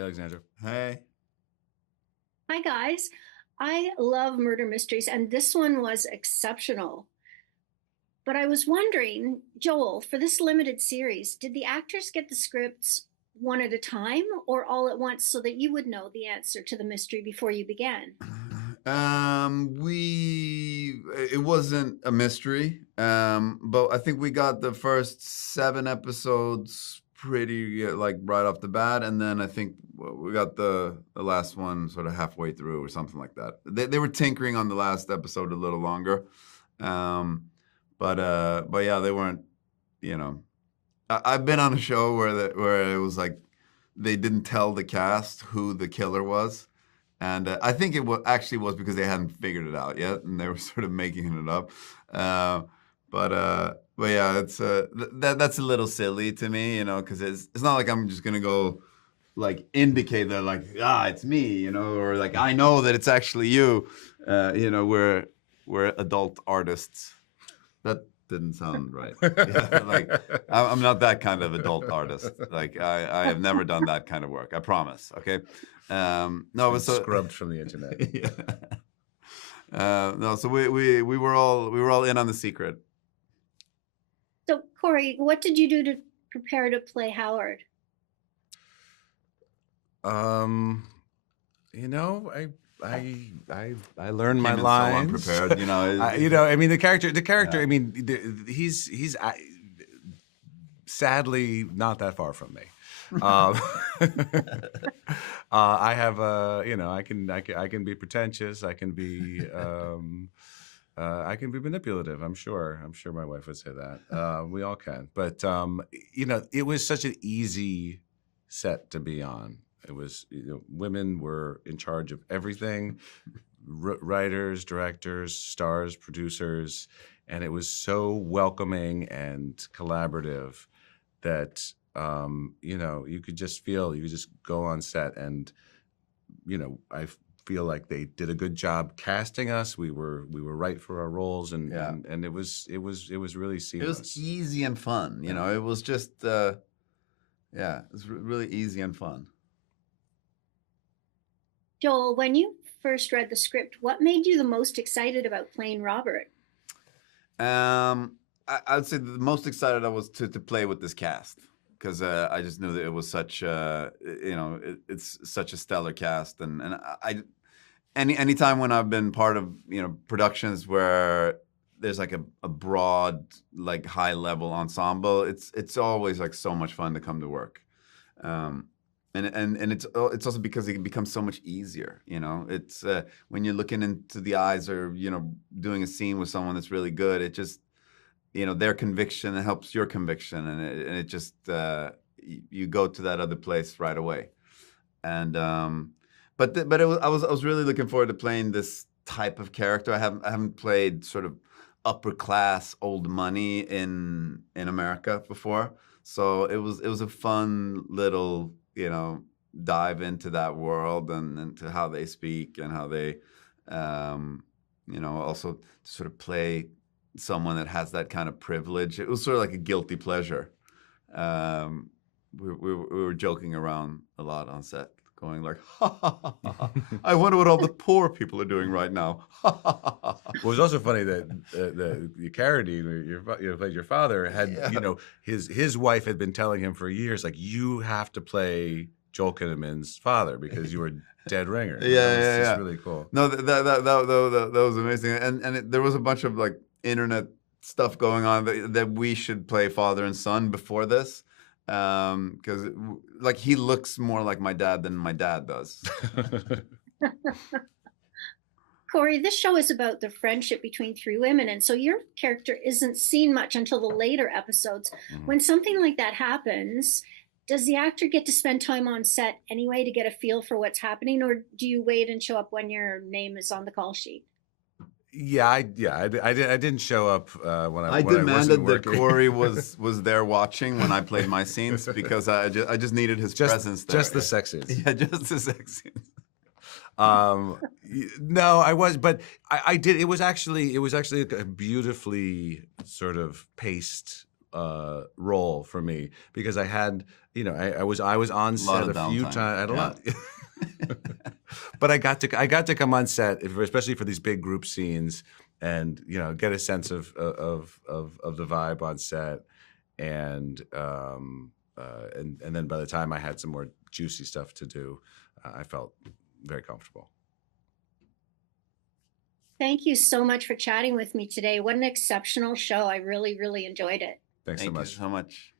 Hey, Alexandra. Hey. Hi, guys. I love murder mysteries, and this one was exceptional. But I was wondering, Joel, for this limited series, did the actors get the scripts one at a time or all at once so that you would know the answer to the mystery before you began? We it wasn't a mystery, but I think we got the first 7 episodes pretty like right off the bat, and then I think we got the last one sort of halfway through or something like that. They were tinkering on the last episode a little longer, but yeah, they weren't. You know, I've been on a show where it was like they didn't tell the cast who the killer was. And I think actually was because they hadn't figured it out yet, and they were sort of making it up. But yeah, it's that's a little silly to me, because it's not like I'm just gonna go like indicate that like it's me, or like I know that it's actually you. We're adult artists. That didn't sound right. Yeah, like I'm not that kind of adult artist. Like I have never done that kind of work. I promise. Okay. No, but so Scrubbed from the internet. yeah. No, so we were all in on the secret. So, Corey, what did you do to prepare to play Howard? You know, I learned my Came in lines. so unprepared, I mean, the character. Yeah. I mean, he's sadly not that far from me. I have I can be pretentious. I can be manipulative. I'm sure my wife would say that. We all can. But it was such an easy set to be on. It was women were in charge of everything, writers, directors, stars, producers, and it was so welcoming and collaborative that you could just go on set and, I feel like they did a good job casting us. We were right for our roles, and it was really seamless. It was easy and fun. It was just it was really easy and fun. Joel, when you first read the script, what made you the most excited about playing Robert? I would say the most excited I was to play with this cast, because I just knew that it was such it's such a stellar cast, and anytime when I've been part of productions where there's like a broad, like high level ensemble, it's always like so much fun to come to work. And it's also because it becomes so much easier. It's when you're looking into the eyes, or doing a scene with someone that's really good, it just their conviction helps your conviction, and it just you go to that other place right away. And but I was really looking forward to playing this type of character. I haven't played sort of upper class old money in America before, so it was a fun little dive into that world, and into how they speak, and how they also sort of play someone that has that kind of privilege. It was sort of like a guilty pleasure. We were joking around a lot on set, going like, ha, ha, ha, ha. I wonder what all the poor people are doing right now. Well, it was also funny that the Carradine, your father, had his wife had been telling him for years, like, you have to play Joel Kinnaman's father because you were dead ringer. It's really cool. No, that was amazing, and there was a bunch of like internet stuff going on that we should play father and son before this, because like he looks more like my dad than my dad does. Corey, this show is about the friendship between three women, and so your character isn't seen much until the later episodes. Mm-hmm. When something like that happens, does the actor get to spend time on set anyway to get a feel for what's happening, or do you wait and show up when your name is on the call sheet? I didn't show up when I demanded that Corey was there watching when I played my scenes, because I just needed his presence there. Just the sex scenes. Yeah, just the sex scenes. No, I was, but I did. It was actually a beautifully sort of paced role for me because I had, I was on set a few downtime. times. I had a Yeah. lot. But I got to come on set, especially for these big group scenes, and get a sense of the vibe on set, and and then by the time I had some more juicy stuff to do, I felt very comfortable. Thank you so much for chatting with me today. What an exceptional show. I really, really enjoyed it. Thanks so Thank you much. so much.